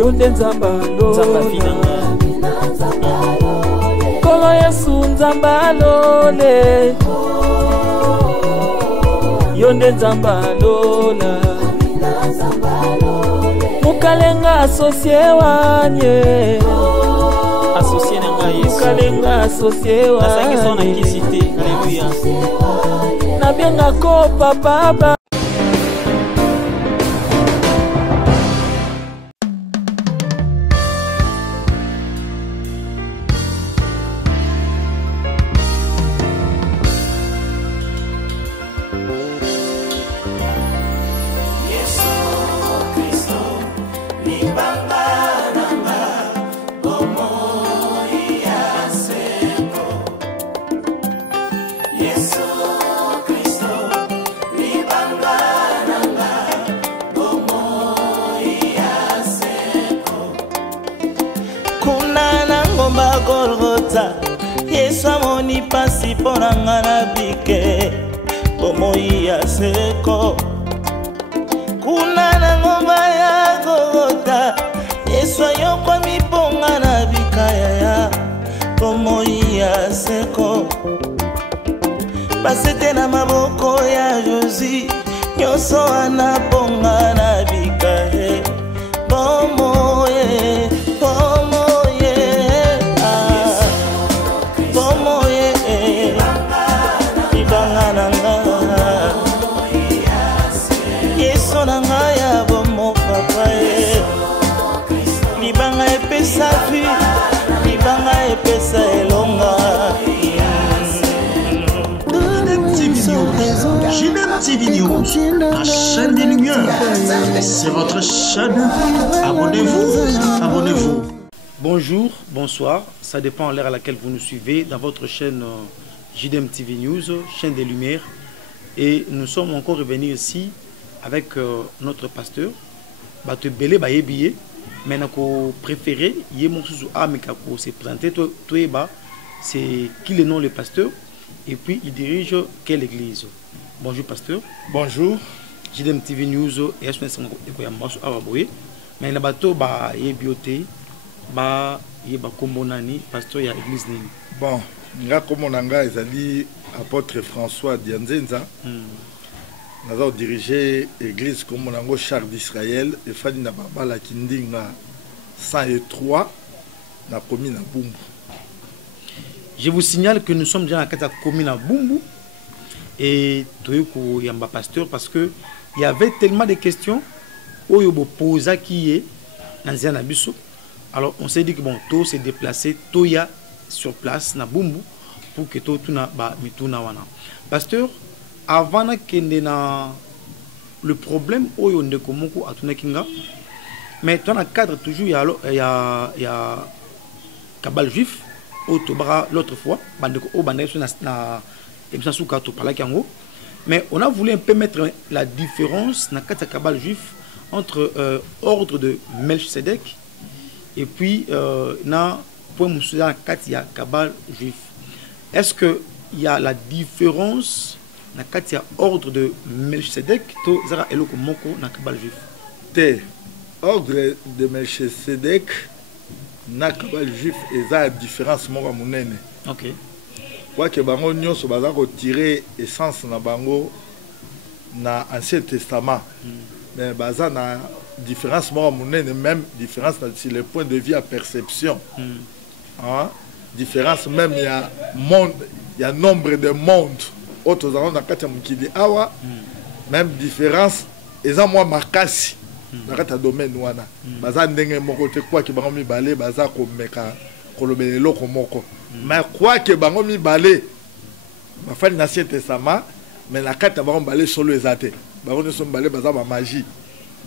Yonde nzambalo Nzamba finanga Kolo Yesu nzambalo le Yonde nzambalo la Mukalenga asosie wanye associé nanga Yesu Mukalenga asosie wanye Asangi sona kisite Alléluia Nabienga ko papa Golgotha Yesu amoni pasi pona ngana bike bomoi ya seko kuna na ngomba ya Golgotha Yesu ayokwa miponga na bikaya ya bomoi ya seko pasete na maboko ya Josi nyoso anaponga na bikaya bomoi TV News, la chaîne des lumières. C'est votre chaîne. Abonnez-vous, abonnez-vous. Bonjour, bonsoir, ça dépend de l'heure à laquelle vous nous suivez dans votre chaîne JDM TV News, chaîne des lumières. Et nous sommes encore revenus ici avec notre pasteur. Bate belé ba yebiye, mais nako préféré yemo susu ameka ko se présenter toi c'est qui le nom le pasteur et puis il dirige quelle église. Bonjour pasteur. Bonjour. JDM TV News et SNS ko ya mbaso araboye. Mais na bato ba yebiote ba yeba kombonani pasteur ya église nini. Bon, nga komonanga ezali apôtre François Dianzenza. Nous avons dirigé l'église comme on Char d'Israël et Fadi na Babala Kindinga 103 na commune à Bumbu. Je vous signale que nous sommes déjà dans la commune à Bumbu et Toyoko Yamba pasteur parce que il y avait tellement de questions où il posa qui est dans Abisso. Alors on s'est dit que bon tout s'est déplacé Toya sur place na Bumbu pour que tout na ba mituna wana. Pasteur avant que le problème oyo ndeko moko atuna kinga mais dans le cadre toujours il y a cabal juif autobara l'autre fois bandeko o bandeko na emsa suka to pala kango mais on a voulu un peu mettre la différence na kata cabal juif entre ordre de Melchisedec et puis na point musuya kati ya cabal juif. Est-ce que il y a la différence na katia ordre de Melchisedec to zara eloko moko na kabal juif te ordre de Melchisedec na kabal juif eza différence moko monene. OK quoi que bango nyonso baza ko tirer essence na bango na Ancien Testament mais baza na différence moko monene même différence sur le point de vue à perception hein différence même il y a monde il y a nombre de monde autres gens dans kati mukili awa même différence eza moi makasi na kati domaine wana baza ndenge moko te quoi que bango mi balé baza ko meka kolobele loko moko mais quoi que bango mi balé ba fa l'Ancien Testament mais la kati bango balé solo ezate bango ne sont balé baza ba magie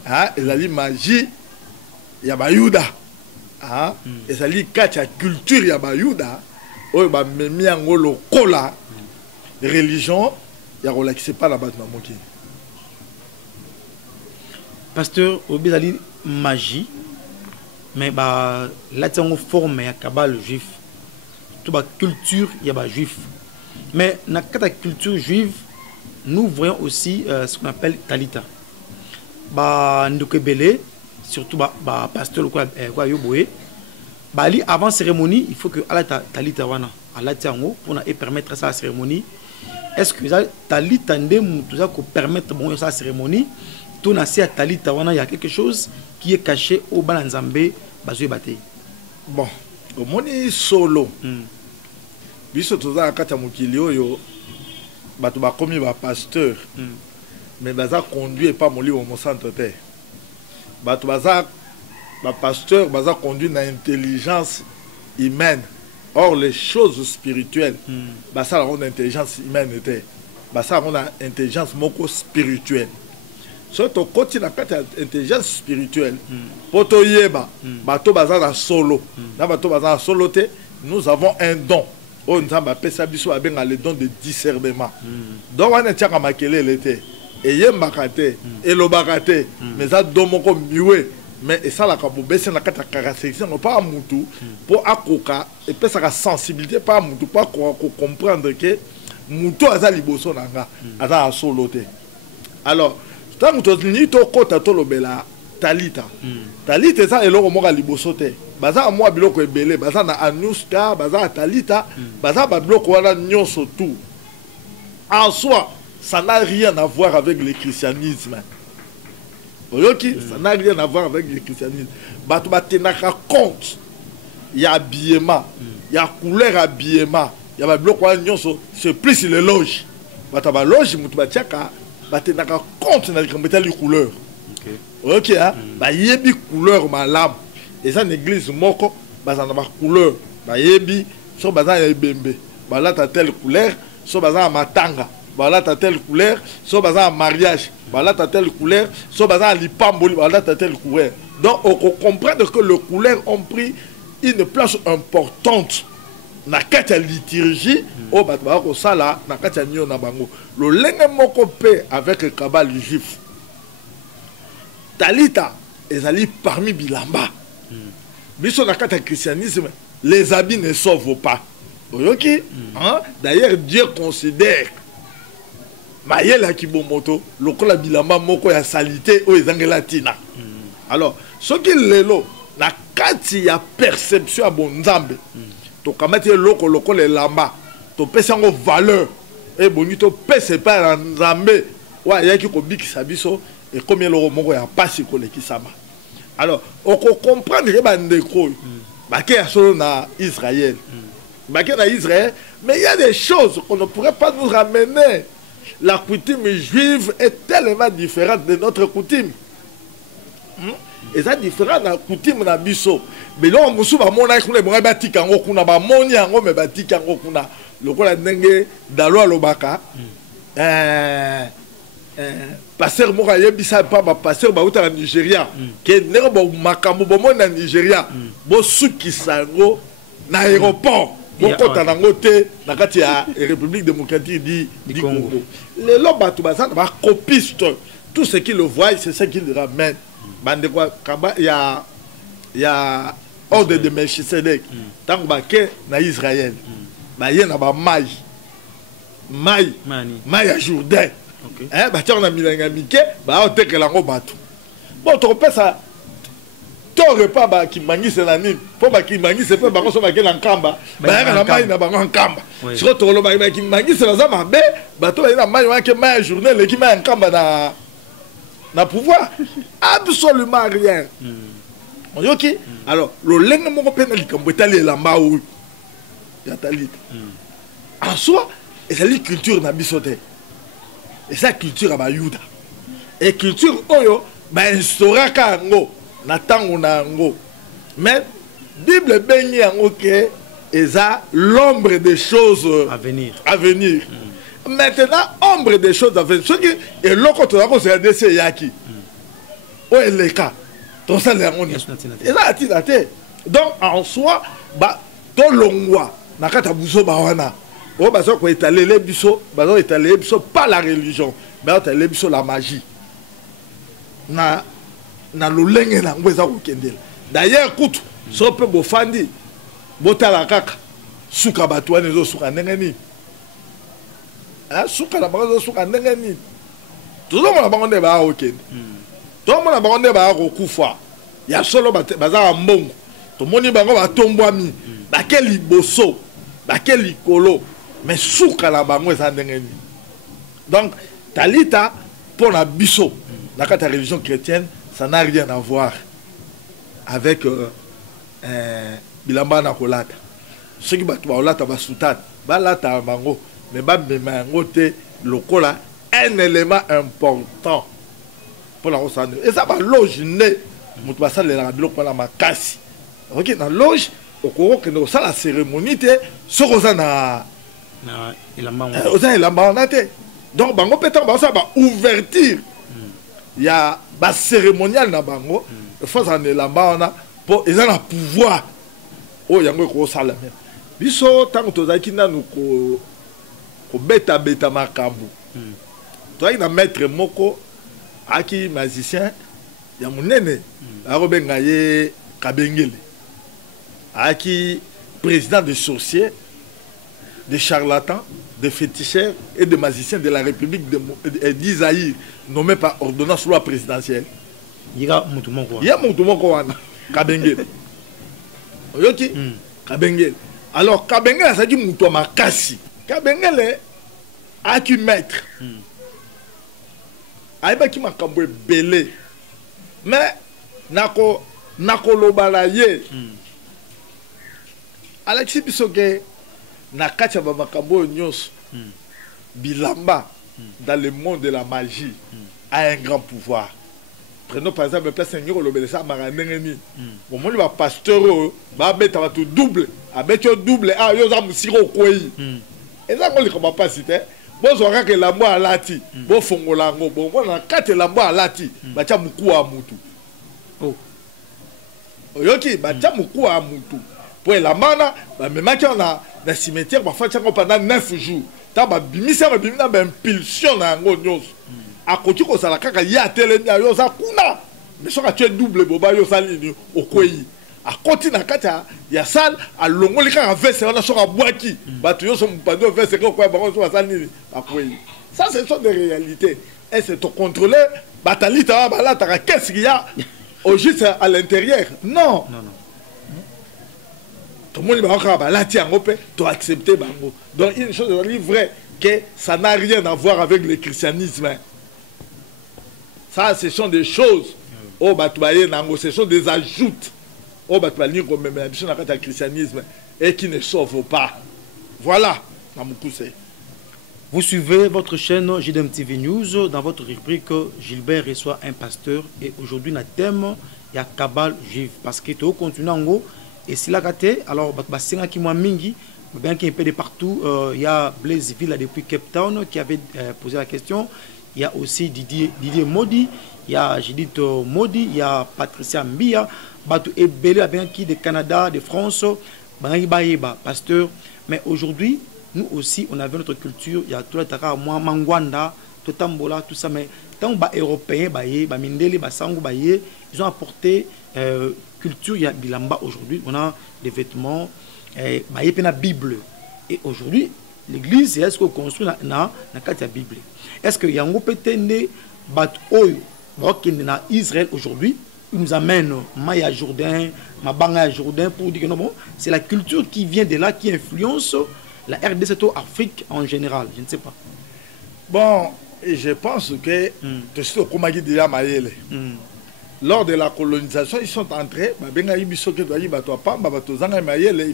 ah ezali magie ya ba Yuda ah ezali kati ya culture ya ba Yuda oyo ba memi yango lokola religion, il y a relaxé pas la base de mon qui. Pasteur, obézali magie, mais bah là tu as forme ya cabal juif, tout ba culture il y a ba juif. Mais dans la culture juive, nous voyons aussi ce qu'on appelle talita. Bah ndokebele, surtout pasteur quoi yoboé bali avant cérémonie il faut que ala talita wana ala tiango pour permettre ça cérémonie. Est-ce que talita ndem tout ça pour permettre bon ça cérémonie tout na à talita wana il y a quelque chose qui est caché au balanzambe bazwe baté. Bon, au moni solo. Biso toza kata mukili oyo bato ba komi ba pasteur. Mais baza conduit pas moli au centre terre. Bato baza ba pasteur baza conduit na intelligence humaine. Or les choses spirituelles basa la ronde intelligence humaine était. Basa on a intelligence moko spirituelle. Surtout quand il a intelligence spirituelle, poto yeba, bato baza na solo, na bato baza na solo te, nous avons un don. On nous a pesa biso abenga le don de discernement. Donc on a tiaka makele l'été. Et yemba kate, et lo bakate, mais ça domoko miwe, mais et ça la kabobé c'est la kata caractéristique non pas mutu pour akoka et pesa la sensibilité pas mutu pas comprendre que mutu aza liboso nanga, aza solo te. Alors tant que ni to kota to lobela talita talita ça eloko moka liboso te baza moi biloko ebele baza na anuska baza talita baza ba biloko wana nyonso tout en soi ça n'a rien à voir avec le christianisme. Oyoki ça n'a rien à voir avec le christianisme. Bato batenaka compte il y a habillement il y a couleur habillement il y a ba biloko wana nyonso c'est plus les loges bato ba loge mutu batiaka batenaka compte na les couleurs. Ok hein ba yebi couleur malam et ça l'église moko baza na ba couleur ba yebi so baza ya bembe bala ta telle couleur so baza matanga bala ta telle couleur so baza mariage bala ta telle couleur so baza lipamboli bala ta telle couleur. Donc on comprend que les couleurs ont pris une place importante na kati ya liturgie o bato ba ko sala na kati ya nyo na bango lo lenge moko pe avec le cabal juif talita ezali parmi bilamba biso na kati ya christianisme les habits ne sauvent pas oyoki hein d'ailleurs Dieu considère mayela kibomoto lokola bilamba moko ya salité o ezangela tina. Alors ce qui lelo na kati ya perception ya bonzambe to kamati loko loko le lamba to pesa ngo valeur et bonito pese pa nzambe wa yaki ko bikisa biso et combien loko moko ya pasi ko lekisama. Alors on comprend que ba ndeko ba ke ya solo na Israël ba ke na Israël, mais il y a des choses qu'on ne pourrait pas nous ramener. La coutume juive est tellement différente de notre coutume. Et ça différent de la coutume na biso. Mais là on musu ba mona kuna ba batika ngo kuna ba moni ngo me batika ngo kuna lokola ndenge dalwa lobaka pasteur moka yebisa pa ba pasteur ba uta na Nigeria ke ndenge ba makambo bo mona na Nigeria bo suki sango na aéroport bo kota nango te na kati ya République démocratique du Congo. Les loba tu ba ça ba copiste tout ce qui le voit c'est ce qu'il ramène. Bande quoi kaba il y a ordre de Melchisedec tant que na Israël ba yena ba mai à Jourdain hein ba tia na milanga mike ba otekela ngo batu bon to pesa to repas ba ki mangise na nini po ba ki mangise pe ba ko so ba ke na nkamba ba ya na mai na ba nkamba siko to lo ba ki mangise na za mabe ba to ba na mai wa ke mai à Jourdain le ki mai nkamba na pouvoir absolument rien. Ok. Alors le lengue moko pena likambo etali elamba ou ya talita en soi et c'est la culture na bisote et ça culture ba yuda et culture oyo ba instauraka ngo na tango na ngo mais Bible bengi yango ke eza l'ombre des choses à venir. Maintenant, ombre des choses à venir. Ce qui est l'autre, c'est un décès yaki. Où est le cas? Tout ça, c'est là. Donc, en soi, tout l'ongwa, nakata buso bawana. Oh, baso ko étaler les biso, baso étaler biso pas la religion, mais étaler biso la magie. Na lolenge na ngweza ko kendela. D'ailleurs, écoute, so pe bofandi, botala kaka, suka batwane zo suka ndengeni. Suka la bango suka ndengeni. Tout le monde a bango ba okende. Tout le monde a bango ba ko kufa. ya solo baza mbongo tomoni bango batombwami bakel liboso bakel likolo mais suka la bango eza ndenge nini. Donc Talita pour la biso la religion chrétienne ça n'a rien à voir avec bilamba na kolata ceux qui battu kolata ba sultan balata bango mais ba memango te lokola un élément important pour la rosane et ça va loge né mutu basale la biloko na makasi OK na loge okoko que no sala cérémonie te sokoza na ilamba te donc bango peut-être ba ça ba ouverture il y a ba cérémonial na bango faut en ilamba na pour ils ont le pouvoir oh yango ko sala même biso tango tozaki nanu ko beta makambu toi na maître moko aki magicien ya munene arobenga ye Kabengele aki président des sorciers, des charlatans, des féticheurs et des magiciens de la République d'Isaïe nommé par ordonnance loi présidentielle. Il y a Moutoumoko wana Kabengele. Oyoki Kabengele. Alors Kabengele ça dit Moutou makasi. Kabengele aki maître. Aiba ki makambo belé. Mais nako lobala ye. Alexis Bisoke na kacha ba makambo nyos bilamba dans le monde de la magie a un grand pouvoir. Prenons par exemple place Seigneur lobelesa marandengeni. Bon moi le pasteur ba beta ba tout double, abeto double a yo za musiro kwei. Et ça on le pas citer. Bon so ka ke lambo alati, bo fongola ngo bon moi na kate lambo alati, ba cha muku a mutu. Oh. Oyoki ba cha muku a mutu. Pour la mana, même quand on a dans cimetière, parfois pendant 9 jours, t'as ba bimisa ba bimina ba impulsion na ngo nyos. A côté ko sala kaka ya telemi yo za kuna. Mais so ka tu double boba yo salini okoyi. A côté na kata ya sal a longoli ka vese na so ka boaki. Ba tu yo so mpando vese ko kwa bango so salini akoyi. Ça ce sont des réalités. Et c'est to contrôler batalita ba la ta qu'est-ce qu'il y a au juste à l'intérieur. Non. Non. Tout le monde va accepter. Donc, une chose est vraie, que ça n'a rien à voir avec le christianisme. Ça, ce sont des choses. Ce sont des ajoutes. Le christianisme et qui ne sauvent pas. Voilà. Vous suivez votre chaîne JDM TV News. Dans votre rubrique, Gilbert reçoit un pasteur. Et aujourd'hui, notre thème, il y a Kabbalah juive. Parce que tout continue en gros. Et si la gâté, alors Bassinga qui m'a mingi, bien qu'il y ait un peu de partout, il y a Blaise Villa depuis Cape Town qui avait posé la question. Il y a aussi Didier Modi, il y a Judith Modi, il y a Patricia Mbia, Batou Ebele bien qui de Canada, de France, Baïba, pasteur. Mais aujourd'hui, nous aussi, on avait notre culture. Il y a tout le Taka, moi, Mangwanda, Totambola, tout ça. Mais tant que les Européens, Mindele, Sango, ils ont apporté culture. Il y a Bilamba aujourd'hui. On a des vêtements, il y a la Bible. Et aujourd'hui, l'église, est-ce qu'on construit la Bible? Est-ce qu'il y a un peut-être Israël aujourd'hui? Il nous amène Maya Jourdain, Mabanga Jourdain pour dire que non, bon, c'est la culture qui vient de là, qui influence la RDC Afrique en général. Je ne sais pas. Bon, je pense que lors de la colonisation, ils sont entrés, il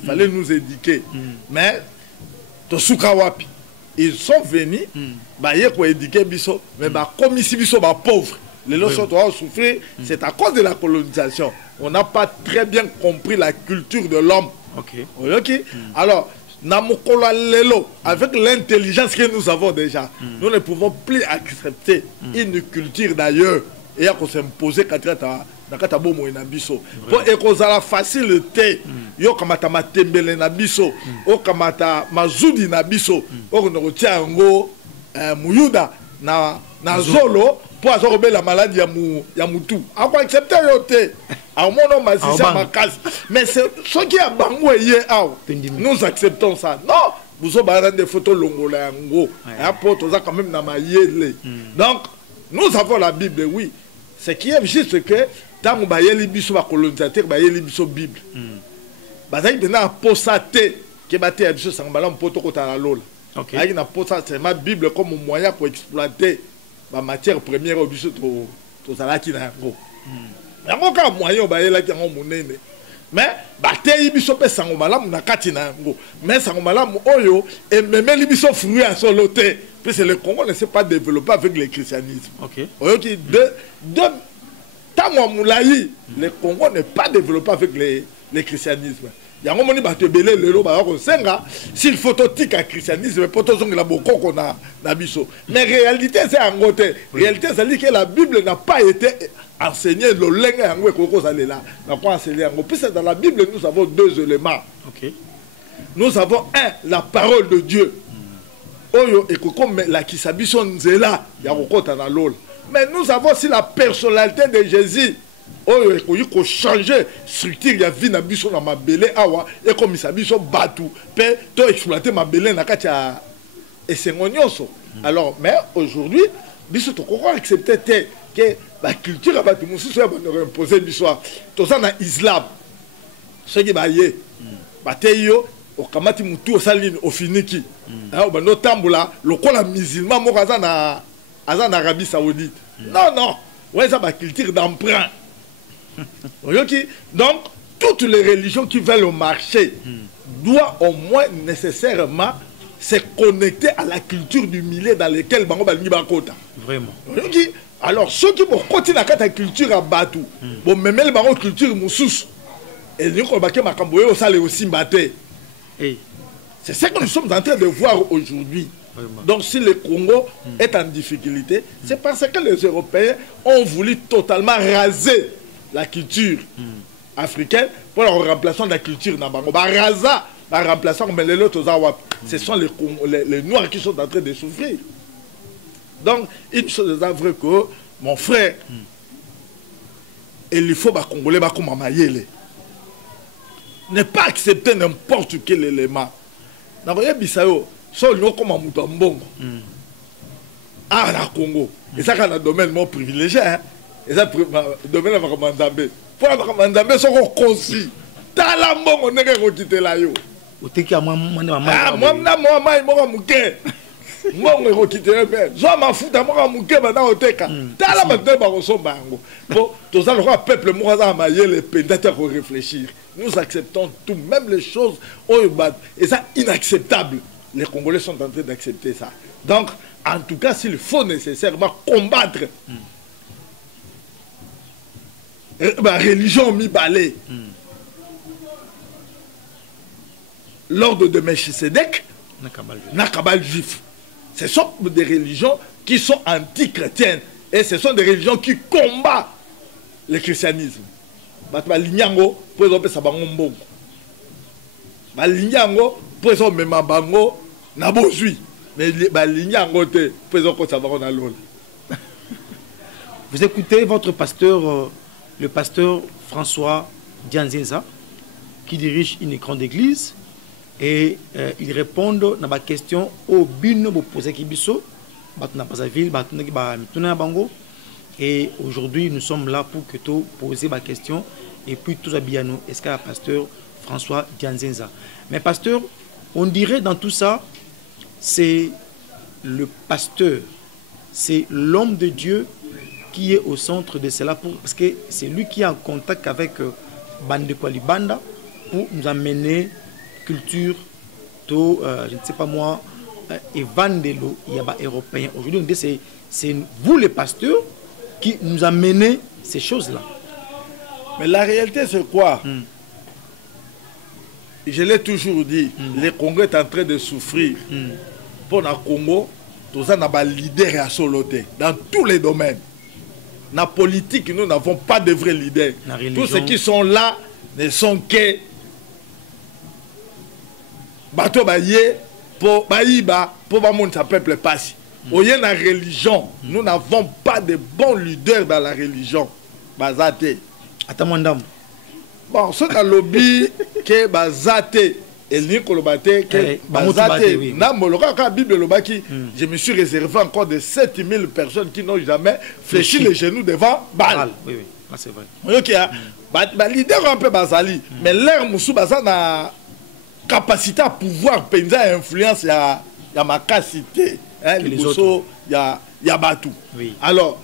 fallait nous éduquer. Mais ils sont venus, pour éduquer Bisso, mais comme ici, Bisso, pauvre. Les lots doivent souffrir, c'est à cause de la colonisation. On n'a pas très bien compris la culture de l'homme. Alors, avec l'intelligence que nous avons déjà, nous ne pouvons plus accepter une culture d'ailleurs et à s'imposer quand pour la facilité, yo kamata matembele na biso, o kamata mazudi na biso, o no tiango muyuda na zolo pour absorber la maladie ya mutu. A pas accepter yote. A mon magicien makasi. Mais ce qui a bango yé nous acceptons ça. Non, vous avez des photos longola yango. A pour ça quand même na mayele. Donc nous avons la Bible, oui. Ce qui est juste que tant que les biso ba colonisateur ba les biso Bible. Bazaki bena posate que baté à biso sangala mpoto kota la lola. OK. Ayi na posate c'est ma Bible comme moyen pour exploiter ma matière première au biso to salaki na yango. Yango ka moyen ba yela ki yango monene. Mais baté biso pe sangala na kati na yango. Mais sangala oyo et même les biso fruit à soloté. Parce que le Congo ne s'est pas développé avec le christianisme. OK. Oyoki de Tango Moulayi, le Congo n'est pas développé avec le christianisme. Il y a un moment où s'il faut que le christianisme, mais réalité c'est en côté. Réalité c'est que la Bible n'a pas été enseignée le Puis dans la Bible nous avons deux éléments. OK. Nous avons un, la parole de Dieu. Oyo et comme la kisabiso nzela ya kokota na lol. Mais nous avons aussi la personnalité de Jésus. Oyo et ko changer structure ya vie na biso na mabele awa et comme isabiso batu pe to exploiter mabele na kati ya esengonyoso. Alors mais aujourd'hui biso to ko accepter que la culture a batu mususu ya ba imposer biso. To ça na islam. Ce qui ba yé. Bateyo okamati mutu osalini ofiniki bando tambola lokola musulman moko aza na Arabie Saoudite. Non ouais ça ba culture d'emprunt. Donc toutes les religions qui veulent au marché doivent au moins nécessairement se connecter à la culture du milieu dans lequel bango balingi bakota. Vraiment. Alors ceux qui vont continuer à la culture à Batu bon même le bango culture mususu et nous ko baké makambo yo sale aussi mbaté. C'est ce que nous sommes en train de voir aujourd'hui. Donc si le Congo est en difficulté, c'est parce que les Européens ont voulu totalement raser la culture africaine pour le remplacement de la culture Nabango. Ce sont les Noirs qui sont en train de souffrir. Donc, une chose est vraie que mon frère, il faut que les Congolais comme Mayele. Ne pas accepter n'importe quel élément. N'avoyez Bissau, soit nous comme un mouton bongo. Ah, la Congo. Et ça, c'est un domaine moins privilégié. Et ça, le domaine de Mandambé. Pour la Mandambé, ils sont concis. Talambon, on n'est pas quitter là. Au teki à moi, moi, Mon quitter je m'en fous d'avoir un mouquet maintenant au teka. T'as la maintenant barosso bango. Bon, tous ça le peuple moisa maillé les pédateurs pour réfléchir. Nous acceptons tout, même les choses et ça inacceptable. Les Congolais sont en train d'accepter ça. Donc, en tout cas, s'il faut nécessairement combattre la religion mi-balé, l'ordre de Melchisedec, Nakabal juif. Ce sont des religions qui sont anti-chrétiennes et ce sont des religions qui combattent le christianisme. Balinyango pour exemple ça bango mbongo. Balinyango pour exemple même bango na bozui. Mais balinyango te pour exemple ça bango na lol. Vous écoutez votre pasteur, le pasteur François Dianzenza, qui dirige une grande église. Et ils répondent à ma question au bino posé kibiso et aujourd'hui nous sommes là pour que tu poser ma question et puis tout ça bien nous est-ce que le pasteur François Dianzenza. Mais pasteur, on dirait dans tout ça c'est le pasteur, c'est l'homme de Dieu qui est au centre de cela parce que c'est lui qui est en contact avec Bande Kwalibanda pour nous amener culture, je ne sais pas moi, évangélo, il y a des Européens. Aujourd'hui, c'est vous les pasteurs qui nous amenez ces choses-là. Mais la réalité, c'est quoi? Je l'ai toujours dit, le Congo est en train de souffrir. Pour le Congo, tout ça n'a pas leader à soloter dans tous les domaines. Dans la politique, nous n'avons pas de vrais leaders. Tous ceux qui sont là ne sont que bateau baye pour baïba pour bamonde sa peuple passe. Au y a la religion, nous n'avons pas de bons leaders dans la religion. Bazate. Attends mon dame. Bon, ce qu'a lobby que bazate elingi koloba te ke baza te na moloka kaka bible elobaki je me suis réservé encore de 7000 personnes qui n'ont jamais fléchi les genoux devant Baal. Oui, oui, c'est vrai. oyoki ya balider un peu bazali mais l'air mosusu baza na capacité à pouvoir penza ya influence ya makasi te liboso ya batou. Alors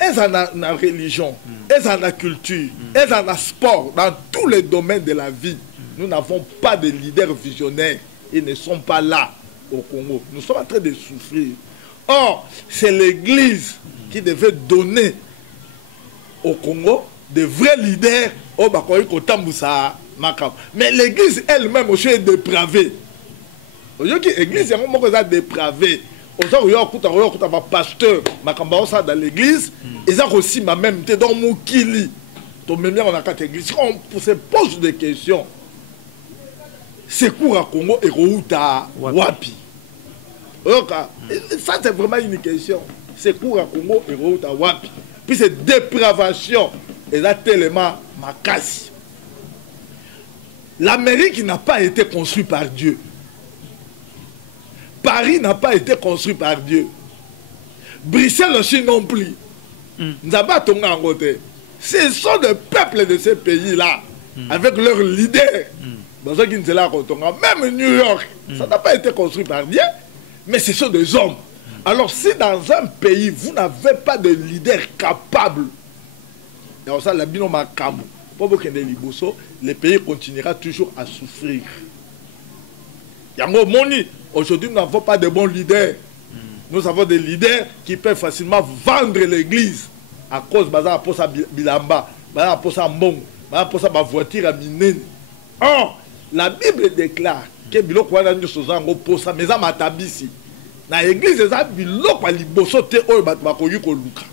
eza na religion, eza na culture, eza na sport, dans tous les domaines de la vie. Nous n'avons pas de leaders visionnaires. Ils ne sont pas là au Congo. Nous sommes en train de souffrir. Or, c'est l'Église qui devait donner au Congo de vrais leaders. Mais l'Église elle-même aussi est dépravée. L'Église est dépravée. Pasteur dans l'église, ils ont aussi ma même tête dans Moukili. On se pose des questions. C'est quoi à Congo et Routa Wapi? Ça, c'est vraiment une question. C'est quoi à Congo et Routa Wapi? Puis cette dépravation, et là, tellement ma casse. L'Amérique n'a pas été construite par Dieu. Paris n'a pas été construit par Dieu. Bruxelles aussi non plus. Ce sont des peuples de ces pays-là, avec leurs leaders. Même New York, ça n'a pas été construit par Dieu, mais ce sont des hommes. Alors si dans un pays, vous n'avez pas de leader capable, le pays continuera toujours à souffrir. Aujourd'hui, nous n'avons pas de bons leaders. Nous avons des leaders qui peuvent facilement vendre l'église à cause de sa bilamba, de sa mbong, de sa voiture à minen. Or, la Bible déclare que biloko wana nyoso zango posa meza matabisi. Na église eza biloko liboso te oyo bato bakoyi koluka.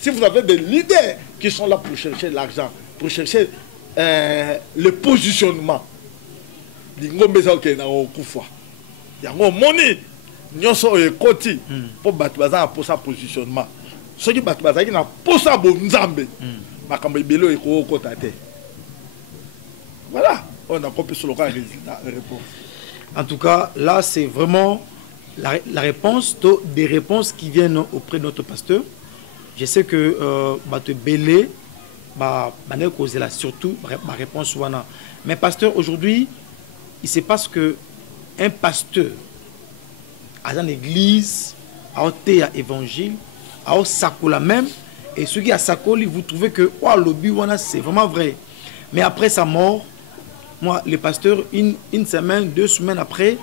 Si vous avez des leaders qui sont là pour chercher l'argent, pour chercher le positionnement, lingombe za okena okufa. Yango moni nyonso ekoti po bato baza pour sa positionnement. Soki bato bazaki na posa bonzambe makambo ebelo ekokota te. Voilà, on a compris sur le résultat de réponse. En tout cas, là c'est vraiment la réponse des réponses qui viennent auprès de notre pasteur. Je sais que bato belé bané causer là surtout ma réponse wana. Mais pasteur, aujourd'hui, il se passe que un pasteur à une église, à un évangile, à un sakola même, et ceux qui a sakoli, vous trouvez que lobby c'est vraiment vrai. Mais après sa mort, moi, le pasteur, une semaine, 2 semaines après,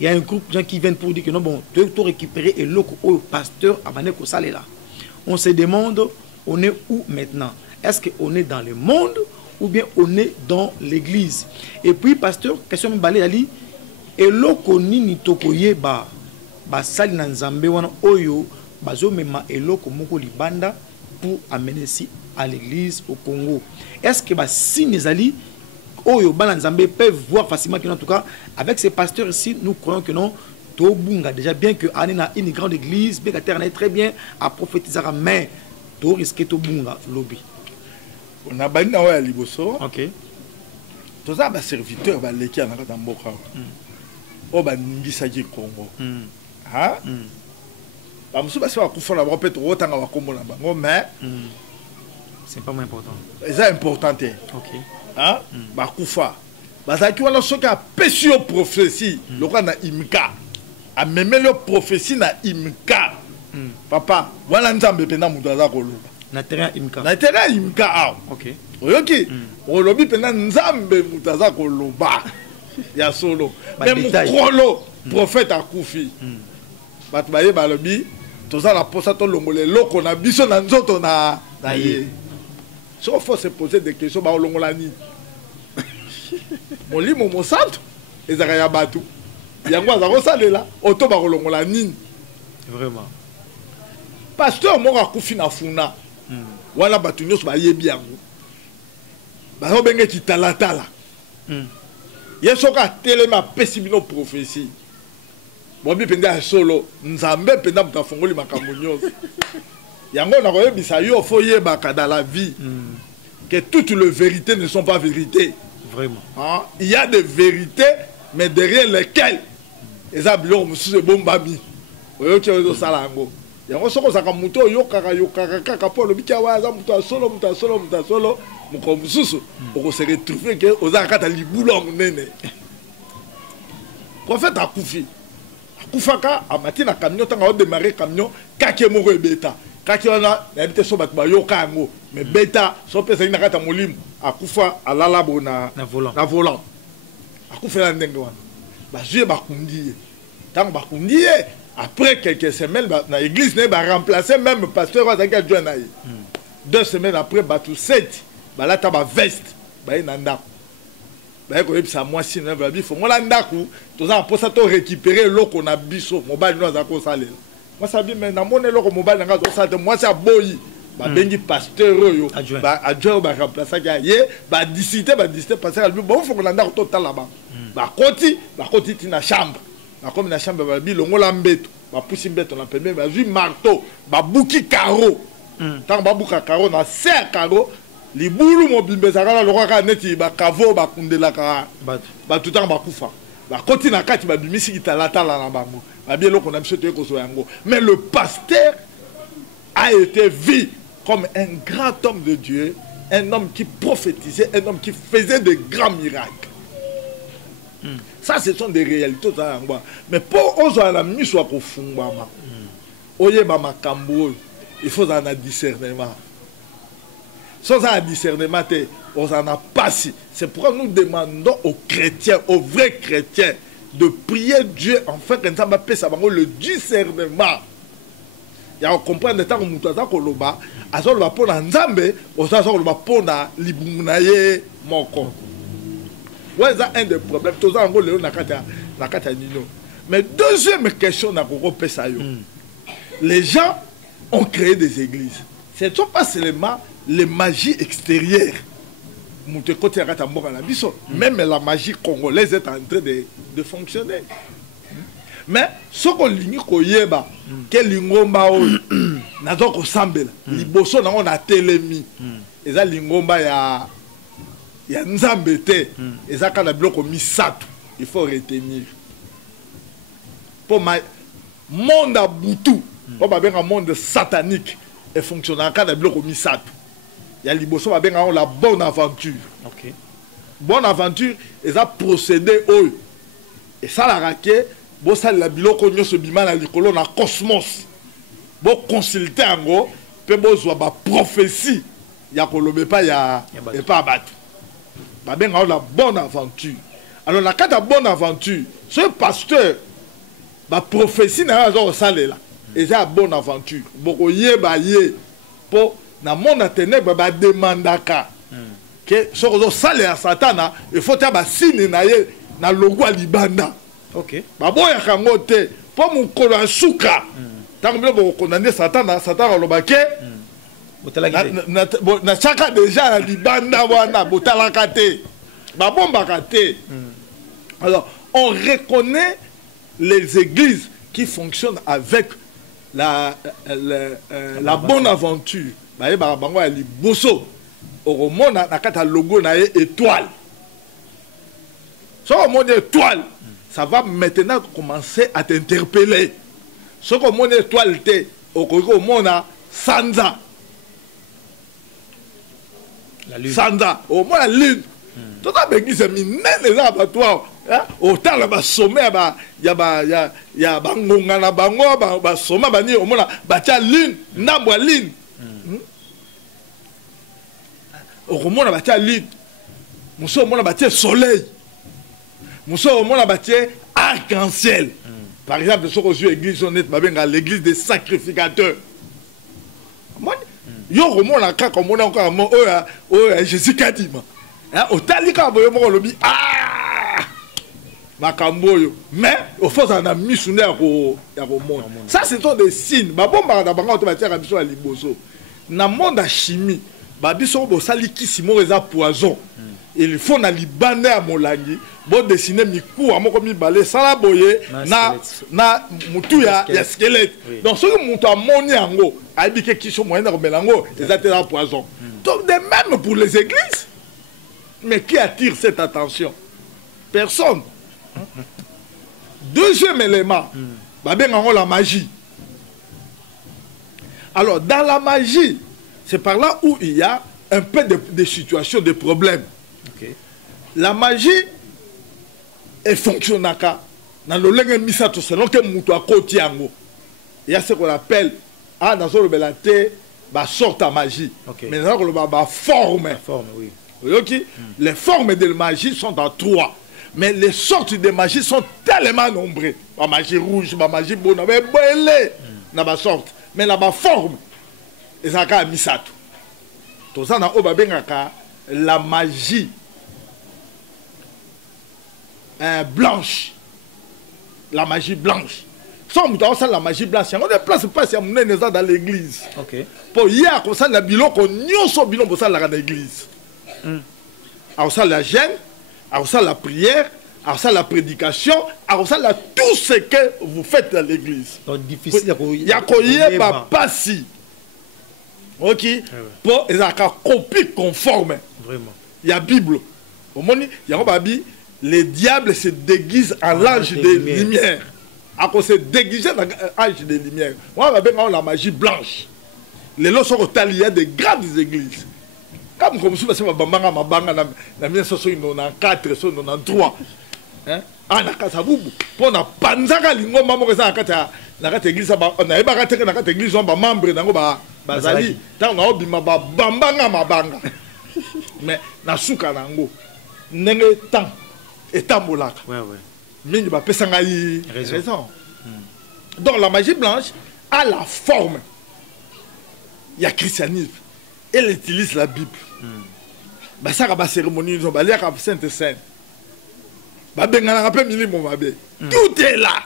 il y a un groupe de gens qui viennent pour dire que non, bon, tu dois récupérer et le pasteur a mané ça là. On se demande, on est où maintenant? Est-ce qu'on est dans le monde ou bien on est dans l'église? Et puis, pasteur, question de balé ali, et loko nini tokoye ba sali na nzambe wana oyo bazo mema eloko moko libanda pour amener ici à l'église au Congo. Est-ce que signe zali oyo bana nzambe peuvent voir facilement que en tout cas avec ces pasteurs ici nous croyons que non tobunga déjà bien que anena une grande église bien que est très bien à prophétiser mais to risquer tobunga lobby. On a bani na wa liboso. OK. Toza ba serviteur ba leki na kata mboka. O ba ningisaki Congo. Ah? Ba musu ba se wa kufa na ba peut rotanga wa kombo na bango mais c'est pas moins important. C'est important. OK. Hein? Ba kufa. Ba zaki wana soka pesio prophétie, loka na imka. A memelo prophétie na imka. Papa, wana nzambe pena mutu aza koloba. Na terrain imka. Na terrain imka ah. OK. Oyoki, olobi pena nzambe mutu aza koloba. Ya solo. Même krolo prophète akufi. Batu baye balobi toza la posa to longole loko na biso na nzoto na ye. Il faut se poser des questions ba longola ni. Molimo mo santo ezaka ya batu. Yango azako salela oto ba longola ni. Vraiment. Pasteur moko akufi na funa. Wala batu nyos ba yebi yango. Ba ho benge kitalatala. Yesoka telema pesibino prophétie. Bobi penda solo nzambe penda mutafongoli makambo nyos. Yango na koyebisa yo faut yebaka dans la vie que toutes les vérités ne sont pas vérités. Vraiment. Hein? Il y a des vérités mais derrière lesquels eza biloko mosusu ebombami oyoki ozosala yango yango soko ozalaka moto oyokaka kaka mpo olobiki awa aza moto asolo moko mosusu okose retrouve ke oza kata libulu ya monene prophète akufaka amati na camion ntango aodemare camion kake moko ebeta kaki wana nayebi te so bato bayoka yango mais beta so mpe ezali na kati ya molimo akufa alala bo na volant akufela ndenge wana bazwi ye bakundi ye ntango bakundi ye après quelques semaines na église na ye baremplace même pasteur oyo azalaki adjoint na ye 2 semaines après bato 7 balata baveste baye na ndako baye koyebisa mwasi na babi fongola ndako toza na mposa to récupérer eloko na biso mobali no azalaki kosalela mwasi abi me namoni eloko mobali nanga azosala te mwasi aboyi babengi pasteur oyo adjoint oyo baremplaçaki ye badisite pasteur alobi bofongola ndako totala bango bakoti ti na chambre bakomi na chambre babi longola mbeto bapusi mbeto na pembeni bazwi marteau babuki karo ntango babuka karo na se ya karo libulu mobimba ezalaka na lokwaka neti bakavo bakundelaka bato ntango bakufa bakoti na kati babimisi kitalatala na bango babi eloko na biso toye kozwa yango mais le pasteur a été vu comme un grand homme de Dieu, un homme qui prophétisait, un homme qui faisait de grands miracles. Ça, ce sont des réalités. Mais pour eux, la mise au fondement, il faut un discernement. Sans un discernement, on n'en a pas si. C'est pourquoi nous demandons aux chrétiens, aux vrais chrétiens, de prier Dieu afin que nous ayons le discernement. Ya comprendre tant que mutaza koloba azoloba pona nzambe ozaza koloba pona libumuna ye moko ouais ça un des problèmes toza ngo leo nakata nino mais deuxième question na koko pesa yo les gens ont créé des églises ce ne sont pas seulement les magies extérieures mute côté akata mboka na biso même la magie congolaise est en train de fonctionner. Mais ce qu'on ligne koyeba que lingomba o nazo ko sambela liboso na on a telemi eza lingomba ya nzambe te eza kana biloko misato il faut retenir pour ma monde abutu pour ba benga monde satanique et fonctionnant kana biloko misato ya liboso ba benga on la bonne aventure. OK, bonne aventure eza procédé o et ça la raqué bo sala biloko nyoso bima na likolo na cosmos bo consulter yango pe bo zwa ba prophétie ya kolobe pa ya pas battu ba benga la bonne aventure. Alors la kata bonne aventure ce pasteur ba prophétie na zo salela eza bonne aventure boko yeba ye po na monde ténèbre ba demandaka que ce que salela satana il faut ta ba signe na ye na logo libanda. OK, baboya kango te po mukolo asuka tango bilo condamner satana lobake na chaka déjà na libanda wana botalaka te babombaka te. Alors on reconnaît les églises qui fonctionnent avec la bonne aventure baye bango ya liboso oromona na kata logo na étoile so mona étoile ça va maintenant commencer à t'interpeller. Ce que mon étoile était au Mona Sanza. La lune. Sanza. Au moins la lune. Tout ça, c'est les abattoirs. Au temps, il y a sommet, il y a bangonga na bango, sommet, au moins la lune, nambwa lune. Au moins la lune. Au moins la soleil. Nous sommes arc-en-ciel. Par exemple, ce que je l'église honnête, l'église des sacrificateurs. Yo remonte la carte comme on a encore Jésus Kadima. Au talika boyo lobi makamboyo. Mais au fond on a mis sous ya monde. Ça ce sont des signes. Ba bomba na bango to batia biso ya liboso. Na monde a chimie, ba biso bo sali kisimo eza poison. Il faut na libanda ya molangi bo dessiner miku amoko mibale sala boye na mutu ya squelette. Donc ce que mutu amoni yango abike kiso moyen ko melango ezate la poison. Donc de même pour les églises. Mais qui attire cette attention? Personne. Deuxième élément, la magie. Alors, dans la magie, c'est par là où il y a un peu de situations, de problèmes. Okay. La magie, elle fonctionne dans le lingue misato selon que mutu akoti yango. Il y a ce qu'on appelle dans le belate sorte à magie. Okay. Mais dans le forme. Forme, oui. Okay? Les formes de magie sont dans 3. Mais les sortes de magie sont tellement nombreuses. La magie rouge, la magie bonne, la sorte. Mais la forme, et ça a misato. Tout ça dans la magie blanche. La magie blanche. Sans la magie blanche, il y a des places dans l'église. Okay. Pour hier, comme ça, la bilon, qu'on y a bilon pour ça dans l'église. Alors ça, la gêne, alors ça, la prière, alors ça, la prédication, alors ça, tout ce que vous faites dans l'église. Donc difficile. Il y a pas si. Ok? Pour les copie conforme. Vraiment. Il y a la Bible. Au moment il y a les diables se déguisent en l'ange des lumières. À cause se déguiser dans l'ange des lumières. On va bien la magie blanche. Les lots sont il y a des grandes églises. Comme si on bambanga mabanga na 1994 1993. Hein? Ah na kasabubu. Pour na panzaka lingoma mo kesa na kata église na eba kata na kata église ba membre nango ba bazali. Tant na obima ba bambanga mabanga. Mais na suka nango. Nenge temps etambolaka. Ouais ouais. Mingi ba pesanga yi raison. Donc la magie blanche a la forme. Il y a christianisme. Elle utilise la Bible. Bah ça la cérémonie ils ont balé à Sainte Seine. Bah bengana rappel minimum babe. Tout est là.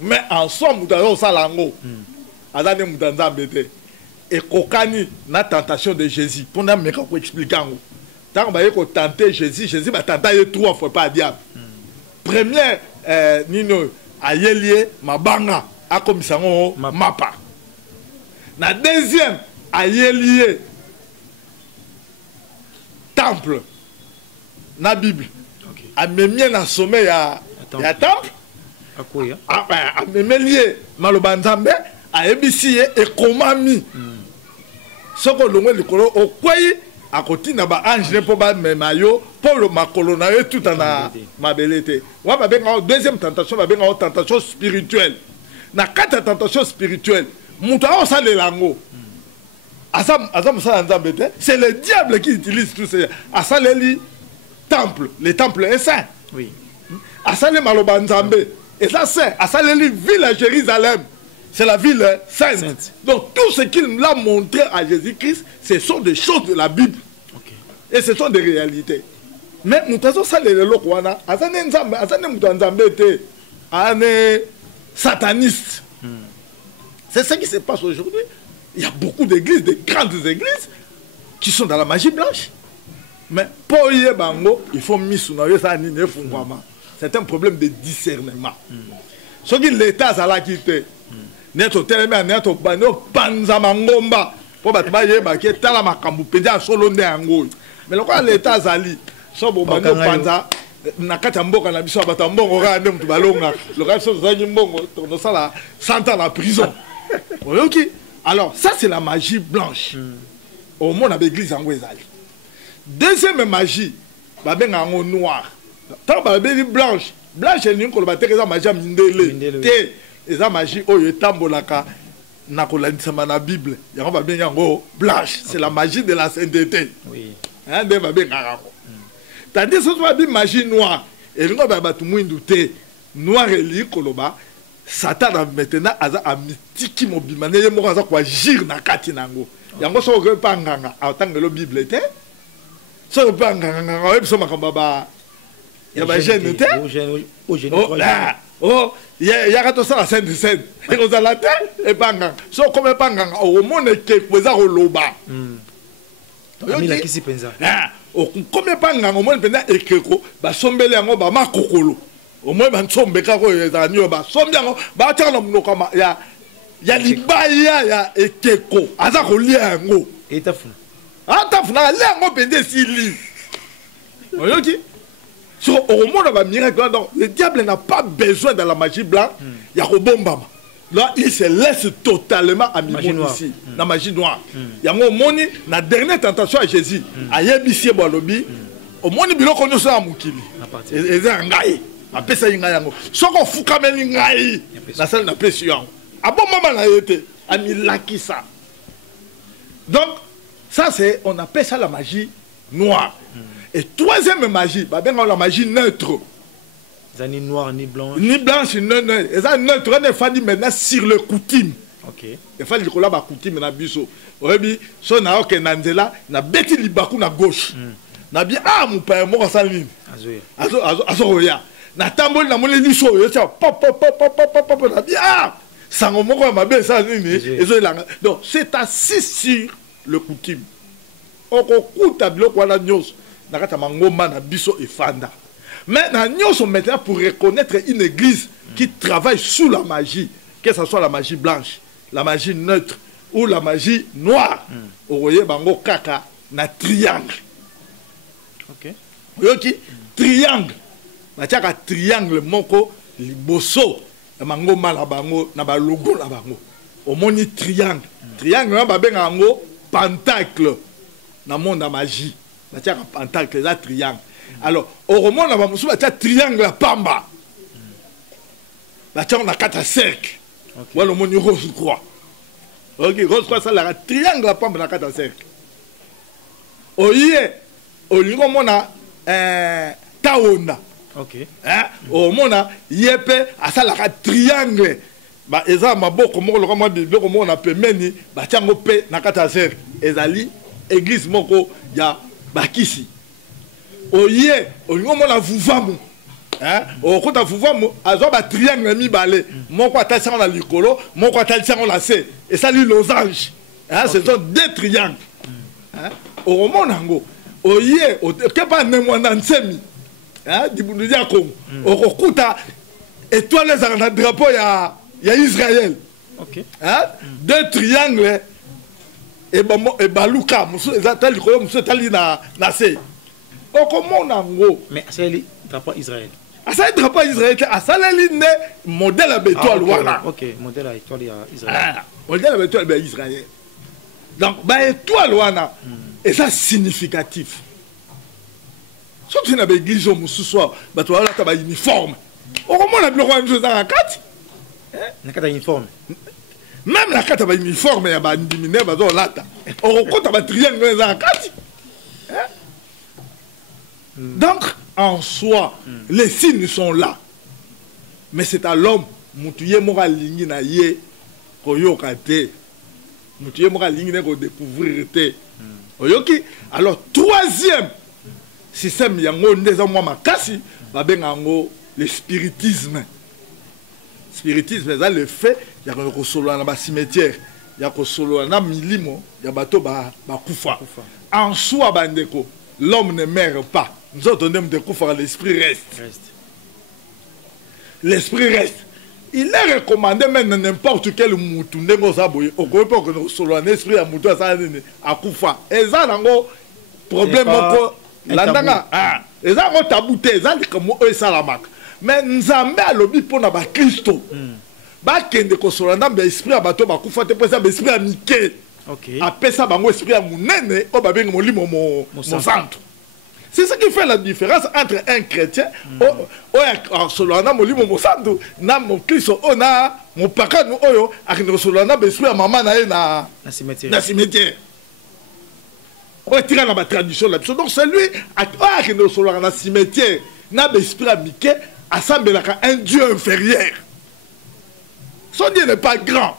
Mais ensemble nous avons ça lango. Adane mutanza mbete. Et kokani na tentation de Jésus. Pour na meka ko expliquer ngo. Tant ba yeko tenter Jésus va tenter 3 fois pas diable. Première nino ayelie mabanga akomisango mapa. Na deuxième ayelie temple na Bible. Okay. A memie na sommet ya temple. Akoya. A memie maloba nzambe a ebisi e komami. Soko longwe likolo okwei akoti na ba ange po ba memayo pour le makolo na yo tout na mabelete. Wa ba benga deuxième tentation ba benga tentation spirituelle. Na quatre tentation spirituelle. Mutu a osale lango. C'est le diable qui utilise tout ça. Asaleli temple, le temple est saint. Oui. Asaleli malobanzambe, et ça c'est Asaleli ville à Jérusalem. C'est la ville sainte. Donc tout ce qu'il a montré à Jésus-Christ, ce sont des choses de la Bible. Okay. Et ce sont des réalités. Mais nous avons salé le lokwana, sataniste. C'est ça qui se passe aujourd'hui. Il y a beaucoup d'églises, de grandes églises, qui sont dans la magie blanche. Mais pour y bango, il faut c'est un problème de discernement. Ce qui l'État a la quitté. Neto telema neto bano panzamangomba. Pour battre yeba qui tala makambu pedia solo nde ango. Mais le quoi l'État zali, so bo bano panza nakata mboka na biso batambongo ka ndem tubalonga. Le reste so zanyi mbongo to sala 100 ans la prison. OK. Alors, ça, c'est la magie blanche. Au monde, avec l'église en Guézali. Deuxième magie, c'est la magie noire. Tant que la magie blanche, blanche, c'est une magie mindele. C'est la magie où il y a la Bible. Il y a blanche. C'est la magie de la sainteté. Oui. Tandis que la magie noire, et il y a noir et libre. Satan maintenant a mitiki mobimane ye moko aza kwa jir na kati nango yango so ko panganga atanga lo Bible te so panganga o ebiso makamba ba ya ba jeune te ya ka to sala sainte sainte e ko za la te e panganga so comme panganga o mone ke kweza ko loba amila kisi penza o comme panganga o mone penza ekeko ba sombele yango ba makokolo au moins bansombe kako ezanyo ba sombiango ba tana munokama ya libaya ya ekeko aza ko liango etafuna atafuna liango pende sili oyoki Au monde, le diable n'a pas besoin de la magie blanche. Il y a Robombama. Là, il se laisse totalement à magie noire. Ici, la magie noire. Il y a mon moni, la dernière tentation à Jésus. Ayebisi Balobi, au monde, il y a un ça à Moukili. Et c'est un gars. Après ça, il y a un gars. Soit qu'on fout quand même un gars. La salle n'a pas su. Ah bon, maman l'a été. Ami laki ça. Donc, ça, c'est, on appelle ça la magie noire. Et troisième magie, bah, ben, la magie neutre. Ni noir, ni blanc. Ni blanche, ni neutre. Et ça, neutre, on est fait maintenant sur le coutume. Ok. Il faut dire que là, coutume, na biso. Orebi, so na ok nanzela, na beti libaku na gauche. Na bi ah mon père, moi ça ligne. Azo roya. Na tambol na mole liso, yo ça pop pop pop pop pop pop na bi ah. Sango moko ma be ça ligne. Ezo langa. Donc c'est assis sur le coutume. Oko kuta biloko wana nyos. Na kata mangoma na biso e fanda. Mais nous sommes maintenant pour reconnaître une église qui travaille sous la magie, que ce soit la magie blanche, la magie neutre ou la magie noire. Vous voyez, bango kaka na triangle. Ok. Vous voyez, triangle. Matiaka triangle moko liboso. Bango malabango na ba logo la bango. Au monde triangle. Triangle na ba benga bango pentacle. Na monde la magie. Matiaka pentacle la triangle. Alors, au roman, on a un triangle à Pamba. Là, on a 4 cercles. Voilà, on a rose croix. Ok, rose croix, ça, là, triangle à Pamba, on a 4 cercles. Au lieu, on a Taona. Ok. Au monde, Yepe, à ça, là, triangle. Bah, et ça, ma boque, comment on a pu mener, bah, tiens, on peut, na 4 cercles. Et ça, église, moko, il y a Bakisi. Oye, on a vouvamu. Au côté vouvamu, azo ba triangle mi balé. Mon quoi t'as ça on a l'icolo, mon quoi t'as ça on a c'est. Et ça lui losange. Ce sont deux triangles. Au moment nango. Oye, que pas ne moi nansemi. Dibundi ako. Au côté étoile dans le drapeau ya Israël. OK. Deux triangles. Et baluka, monsieur ezata l'icolo, monsieur tali na c'est. Mais c'est le drapeau Israël. C'est le drapeau Israël. C'est le modèle à l'étoile. Ok, modèle à l'étoile Israël. Modèle à l'étoile Israël. Donc, l'étoile, et ça significatif. Surtout dans l'église, ce soir, tu as un uniforme. Au moins, on a une chose dans la carte. La carte uniforme. Même la carte uniforme, il y a un diminué, on a un triangle dans la carte. Donc, en soi, les signes sont là. Mais c'est à l'homme, Moutouye Mora Lingi na ye, Koyokate, Moutouye Mora Lingi na découvrir. Oyoki. Alors, troisième système, yango ndeza mwa makasi, babengango le spiritisme. Spiritisme, c'est le fait, il y a un solo dans le cimetière, il y a un solo dans le milimo, il y a un bateau kufa. En soi, bandeko, l'homme ne meurt pas. Nous autres, on découvre l'esprit reste. L'esprit reste. Il est recommandé même n'importe quel moutou. On ne peut pas que nous soyons un esprit à moutou à Koufa. Et ça, c'est un problème. Et ça, c'est un tabou. Et ça, c'est comme eux, ça la marque. Mais nous avons un lobby pour nous Christo. Bakende ko solanda be esprit à bateau ba Koufa te pesa be esprit à Mickey. OK. Après ça ba esprit à Mounene o ba benga molimo mo centre. C'est ce qui fait la différence entre un chrétien ou solanda molimo mo centre na mo Christo ona mo pakanu oyo akende solanda be esprit à maman na cimetière. Na cimetière. On tire dans la tradition là. Donc c'est lui akende solanda na cimetière na be esprit à Mickey assemble un dieu inférieur. Son Dieu n'est pas grand.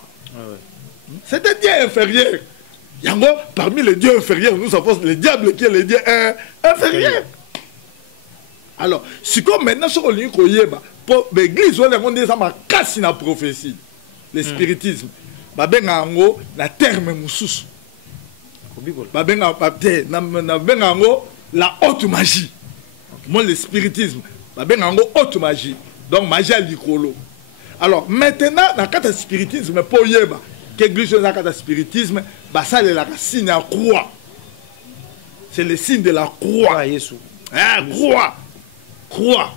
C'est un Dieu inférieur. Yango, parmi les dieux inférieurs, nous avons le diable qui est le Dieu inférieur. Alors, si comme maintenant, ce qu'on dit, pour l'église, on dit ça m'a cassé la prophétie. Le spiritisme. Babengango, la terme moussous. Babengango, la haute magie. Moi, le spiritisme. Babengango, haute magie. Donc, magie à l'icolo. Alors, maintenant, dans le cas de spiritisme, pour yeba, que l'église dans le cas de spiritisme, ça c'est le signe à croix. C'est le signe de la croix. Croix. croix.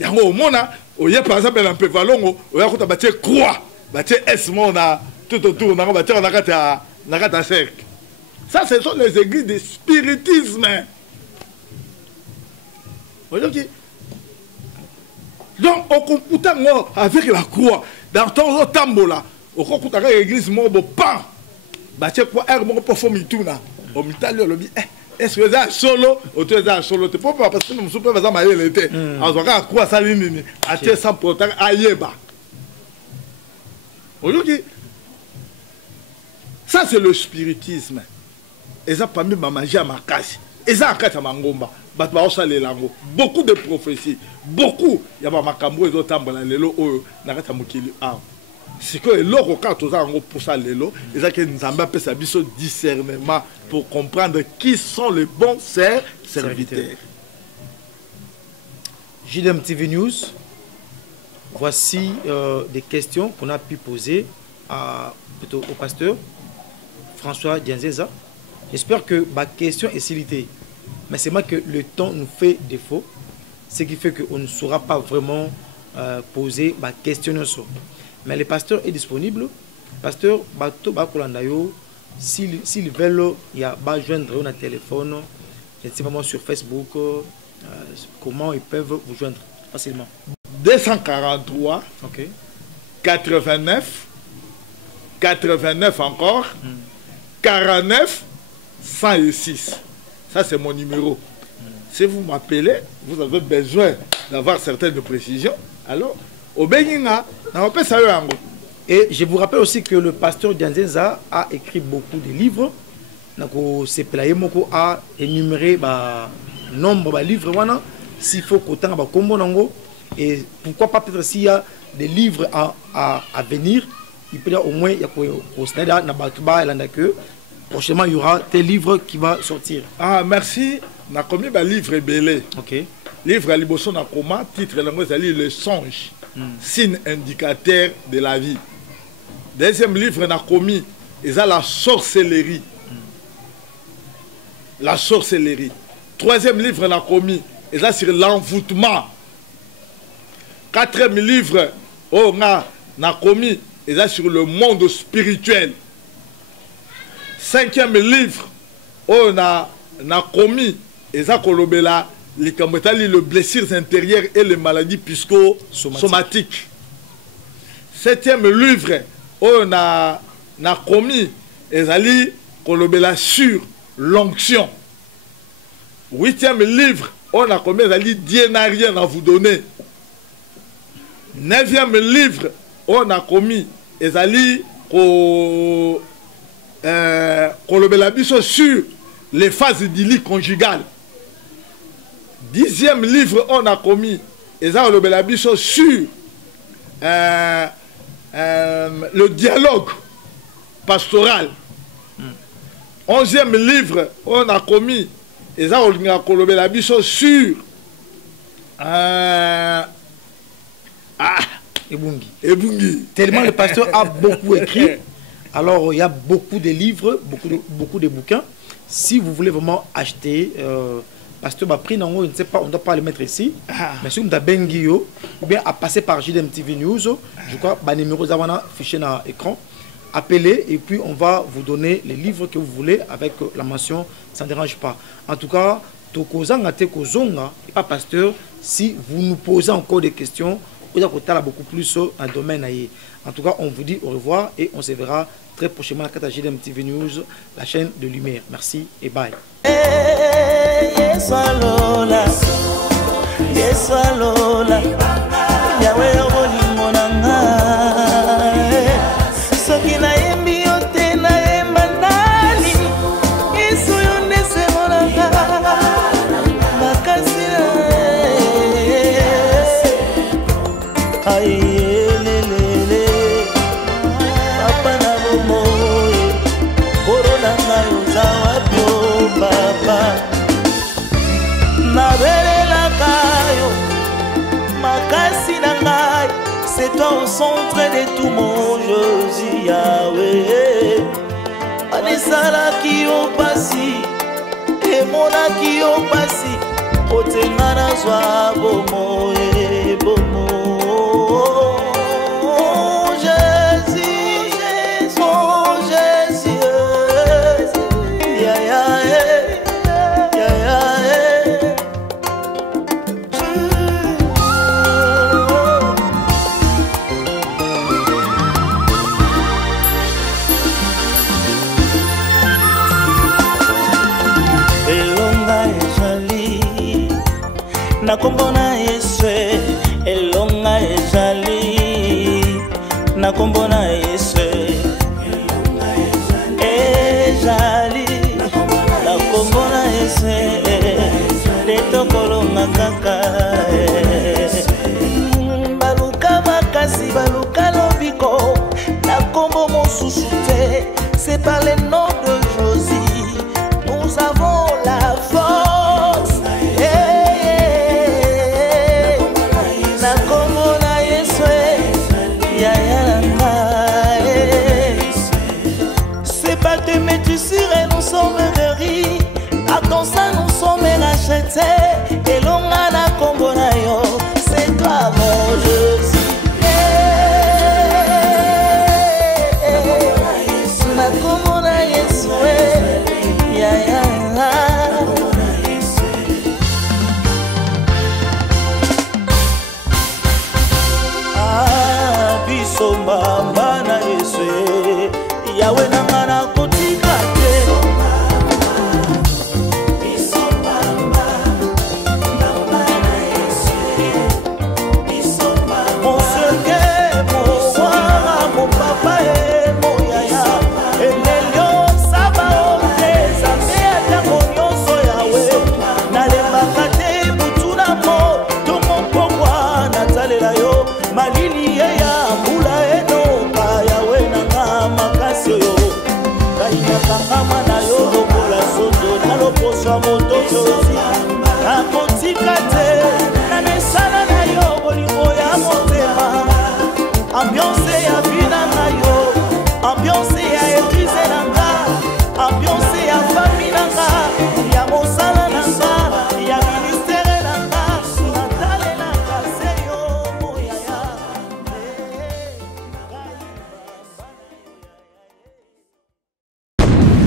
Yango omona oye par exemple na Mpevalongo oya kota batie croix batie S mona tout autour na batie na kata cercle. Ça ce sont les églises de spiritisme. Voyez. Donc on compute avec la croix dans ton tambola on compute avec l'église mo bo pan batie quoi er mo pour former tout na au mitali lobi est-ce que ça solo ou tu es solo tu peux pas parce que nous sommes pas à mailler l'été en tout cas quoi ça ligne à tirer sans protège ayeba aujourd'hui ça c'est le spiritisme et ça parmi ma magie à ma casse et ça à kata mangomba batba osale lango beaucoup de prophéties beaucoup ya ba makambo ezo tambola lelo oyo na kata mokili a c'est que l'or quand tous en pour ça lelo et ça que nous avons appelé ça biso discernement pour comprendre qui sont les bons serviteurs. JDM TV News, voici des questions qu'on a pu poser plutôt au pasteur François Dianzeza. J'espère que ma question est silitée, mais c'est moi que le temps nous fait défaut, ce qui fait qu'on ne saura pas vraiment poser ma question. Mais le pasteur est disponible. Pasteur, s'ils veulent, il y a joindre un téléphone, je ne sais pas sur Facebook, comment ils peuvent vous joindre facilement. 243, ok, 89, 89 encore, 49, 106. Ça, c'est mon numéro. Si vous m'appelez, vous avez besoin d'avoir certaines précisions. Alors, au Bénin, et je vous rappelle aussi que le pasteur Dianzeza a écrit beaucoup de livres. Il a énuméré le nombre de livres. S'il faut qu'autant de et pourquoi pas peut-être s'il y a des livres à venir, il peut y avoir au moins prochainement il y aura des livres qui vont sortir. Ah merci. On a commis un livre belé. Ok. Livre à Liboson a comment titre le songe. Signe indicateur de la vie. Deuxième livre, on a commis la sorcellerie. La sorcellerie. Troisième livre, on a commis sur l'envoûtement. Quatrième livre, on a commis sur le monde spirituel. Cinquième livre, on a commis les blessures intérieures et les maladies psychosomatiques. Septième livre, on a commis sur l'onction. Huitième livre, on a commis Dieu n'a rien à vous donner. Neuvième livre, on a commis sur les phases idylliques conjugales. Dixième livre, on a commis sur le dialogue pastoral. Onzième livre, on a commis sur Ebungi. Tellement le pasteur a beaucoup écrit. Alors il y a beaucoup de livres, beaucoup de bouquins. Si vous voulez vraiment acheter pasteur Bapri, je ne sais pas, on ne doit pas le mettre ici. Mais si vous avez Bengio, ou bien à passer par JDM TV News, je crois que le numéro est affiché dans l'écran. Appelez et puis on va vous donner les livres que vous voulez avec la mention, ça ne dérange pas. En tout cas, pas pasteur, si vous nous posez encore des questions, vous avez beaucoup plus un domaine. En tout cas, on vous dit au revoir et on se verra très prochainement à JDM TV News, la chaîne de lumière. Merci et bye. C'est toi au centre de tout mon Josie Yahweh. Anisala qui au passi, et mon qui au passi, otenga nazwa bomo bomo. Nakombona Yeswe elonga ezali nakombona Yeswe ezali nakombona Yeswe letokolonga kaka baluka makasi baluka lobiko nakombo mosusu te. C'est par les noms de Josie nous avons la force. Mais tu serais nous sommes guéris. À ton sein nous sommes rachetés. Et l'on a la combonayo. C'est toi mon Jésus. La combonayo. Ah, bisomba mbana Yesu. Yahweh nangana kotika te. Mon seke, mon wara, mon papa et mon yaya. Elelio sabaote, samea tango nyonso Yahweh. Nalembaka te butu na mo, tomo pokwa natalela yo. Malili ya mbula enoka Yahweh nanga makasi yo. Kaina kangama na yo lokola soto na loposa moto Josi. Nakotika te, na mesana na yo bolingo ya motema. Ambiance ya vina na yo, ambiance ya église nanga, ambiance ya famille nanga, ya mosala nanga, ya ministère nanga, natale nanga seyo moyaya.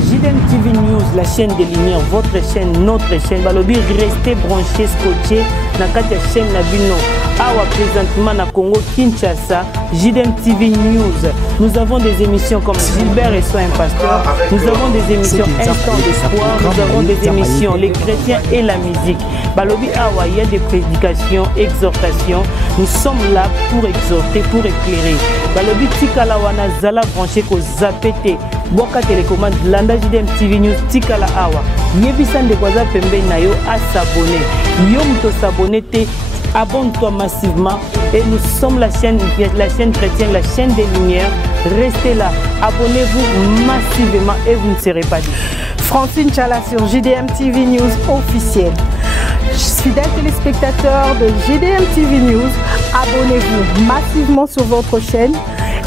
JDM TV News, la chaîne des lumières, votre chaîne, notre chaîne. Balobi, restez branchés, scotchés. Nakati chaîne na bino. Awa présentement na Congo Kinshasa, JDM TV News. Nous avons des émissions comme Gilbert et Soin Pasteur. Nous avons des émissions Instant d'espoir. Nous avons des émissions Les chrétiens et la musique. Balobi Awa, il y a des prédications, exhortations. Nous sommes là pour exhorter, pour éclairer. Balobi Tikala wana zala branché ko zapete. Boka télécommande Landa JDM TV News Tikala Awa. Yebisan de Kwaza Pembe Nayo à s'abonner. Yom to s'abonner te. Abonne-toi massivement et nous sommes la chaîne chrétienne, la chaîne des lumières. Restez là, abonnez-vous massivement et vous ne serez pas dit. Francine Chala sur JDM TV News officiel. Fidèles téléspectateurs de JDM TV News, abonnez-vous massivement sur votre chaîne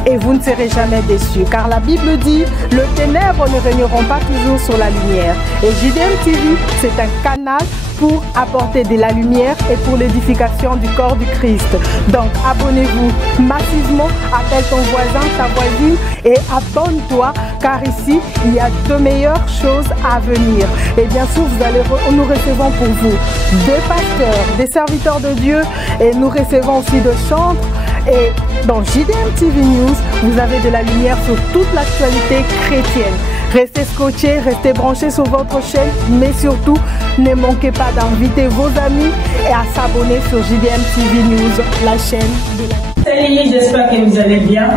et vous ne serez jamais déçus. Car la Bible dit, le ténèbre ne régneront pas toujours sur la lumière. Et JDM TV, c'est un canal pour apporter de la lumière et pour l'édification du corps du Christ. Donc abonnez-vous massivement, appelle ton voisin, ta voisine et abonne-toi car ici il y a de meilleures choses à venir. Et bien sûr nous recevons pour vous des pasteurs, des serviteurs de Dieu et nous recevons aussi de chantres. Et dans JDM TV News, vous avez de la lumière sur toute l'actualité chrétienne. Restez scotchés, restez branchés sur votre chaîne, mais surtout, ne manquez pas d'inviter vos amis et à s'abonner sur JDM TV News, la chaîne de la... Salut, j'espère que vous allez bien.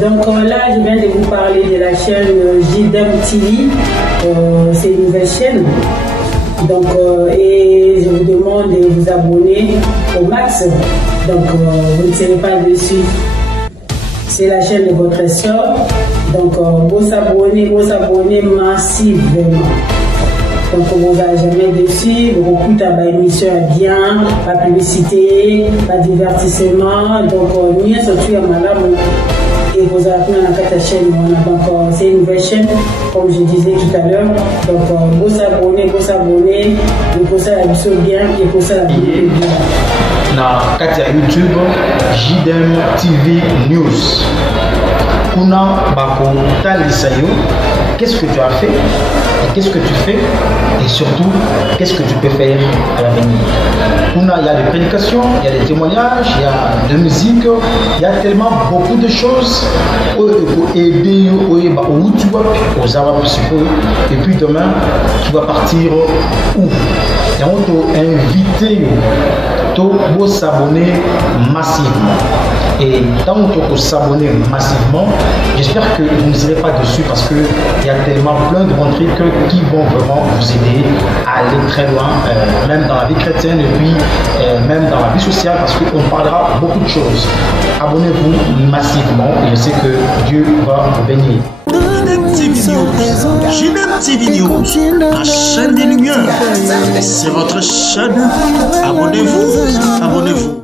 Donc là, je viens de vous parler de la chaîne JDM TV. C'est une nouvelle chaîne. Donc, et je vous demande de vous abonner au max. Donc, vous ne serez pas déçus. C'est la chaîne de votre soeur. Donc, vous abonnez massivement. Donc, vous n'allez jamais déçu. Vous écoutez ma émission bien, la publicité, le divertissement. Donc, mieux surtout à madame. et vous avez la chaîne. Donc c'est une nouvelle chaîne, comme je disais tout à l'heure. Donc vous s'abonner, et pour ça la mission bien, et pour ça la vidéo bien. Na kati ya YouTube JDM TV News. Kuna bako talisa yo, qu'est-ce que tu as fait et qu'est-ce que tu fais et surtout qu'est-ce que tu peux faire à l'avenir. Kuna il y a des prédications, il y a des témoignages, il y a de musique, il y a tellement beaucoup de choses pour aider où tu vas et puis demain tu vas partir où. Et on t'a invité de s'abonner massivement. Et tant que vous s'abonnez massivement, j'espère que vous ne serez pas dessus parce qu'il y a tellement plein de bons trucs qui vont vraiment vous aider à aller très loin, même dans la vie chrétienne et puis même dans la vie sociale parce qu'on parlera beaucoup de choses. Abonnez-vous massivement et je sais que Dieu va vous bénir. JDM TV News, la chaîne des lumières. C'est votre chaîne. Abonnez-vous, abonnez-vous.